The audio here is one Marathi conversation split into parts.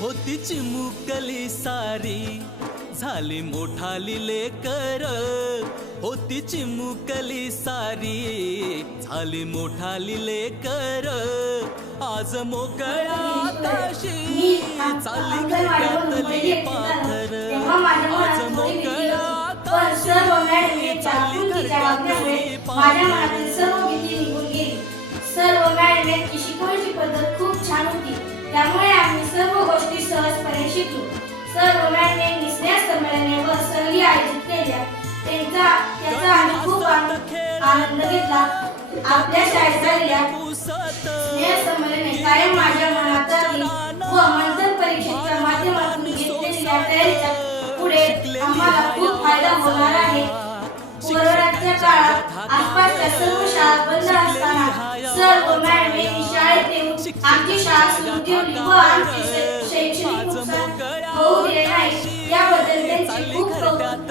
होती चिमुकली सारी झाली मोठाली लेकर. होती चिमुकली सारी झाली मोठाली लेकर. आज मोकळ्या आकाशी चालली घरातली पाखर आज मोकळ्या आकाशी चालली घरातली पाखर सर्व मॅडमांची शिकवण्याची पद्धत खूप छान होती. त्यामुळे शिकलो सर्व मॅडमांनी स्नेह संमेलने व सहली आयोजित केल्या. त्यांचा त्याचा आम्ही खूप आनंद घेतला. आपल्या शाळेत झालेल्या स्नेह संमेलने कायम माझ्या मनात राहिली व मंथन परीक्षेच्या माध्यमातून घेतलेल्या तयारीच्या पुढे आम्हाला खूप फायदा होणार आहे. कोरोनाच्या काळात आसपासच्या सर्व शाळा बंद असताना सर्व मॅडम यांनी शाळेत येऊन आमची शाळा सुरू ठेवली व आमची नुकसान होऊ दिले नाही याबद्दल त्यांचे खूप कौतुक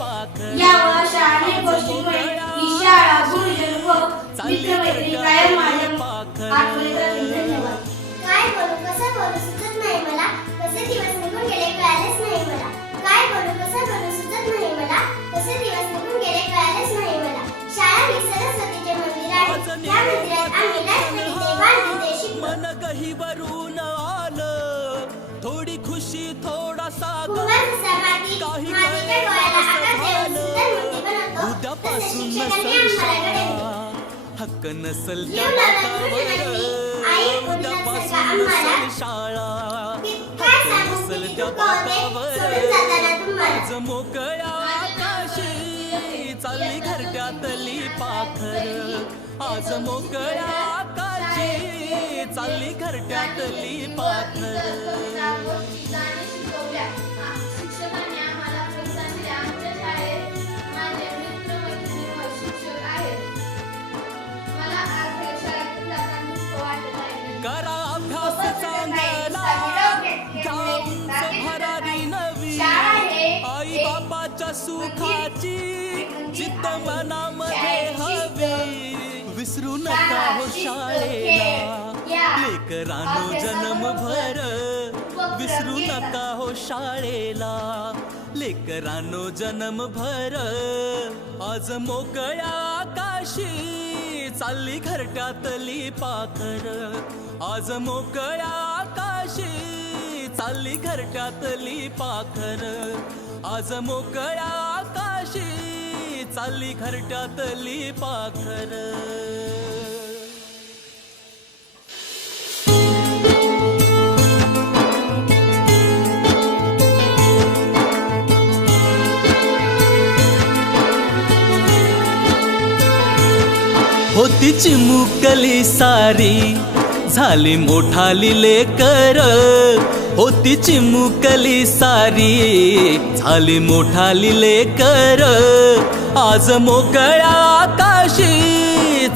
वाटते या व अशा अनेक गोष्टींमुळे ही शाळा गुरुजन व मित्रमैत्री कायम माझ्या आठवणीत राहील धन्यवाद काय बोलू कसं बोलू सुचत नाही मला कसे दिवस निघून गेले कळालेच नाही मला काय बोलू कसं बोलू सुचत नाही मला कसे दिवस निघून गेले कळालेच नाही मला शाळा ही सरस्वतीचे मंदिर आहे त्या मंदिरात आम्ही राष्ट्रगीते बालगीते शिकलो मन गही वरून थोडी खुशी थोडासा काही उद्यापासून हक्क नसल त्या उद्यापासून नसल शाळा. हक्क नसल त्या तुम्हाला. आज मोकळ्या आकाशी चालली घरट्यातली पाखर आज मोकळ्या आकाशी चालली घरट्यातली पात्र शिक्षकांनी आम्हाला प्रोत्साहन दिले आमच्या शाळेत माझे मित्र मैत्रिणी शिक्षक आहेत मला शाळेतून जाताना वाटत आहे करा अभ्यास चांगला भरारी नवी. आई बापाच्या सुखाची चित्त मनामध्ये हवी. विसरू नका हो शाळेला. लेकरानो जन्म भर विसरू नका हो शाळेला. लेकरानो जन्म भर आज मोकळ्या आकाशी चालली घरट्यातली पाखर. आज मोकळ्या आकाशी चालली घरट्यातली पाखर. आज मोकळ्या आकाशी चालली घरट्यातली पाखर. होती चिमुकली सारी झाली मोठाली लेकर. होती चिमुकली सारी झाली मोठाली लेकर. आज मोकळ्या आकाशी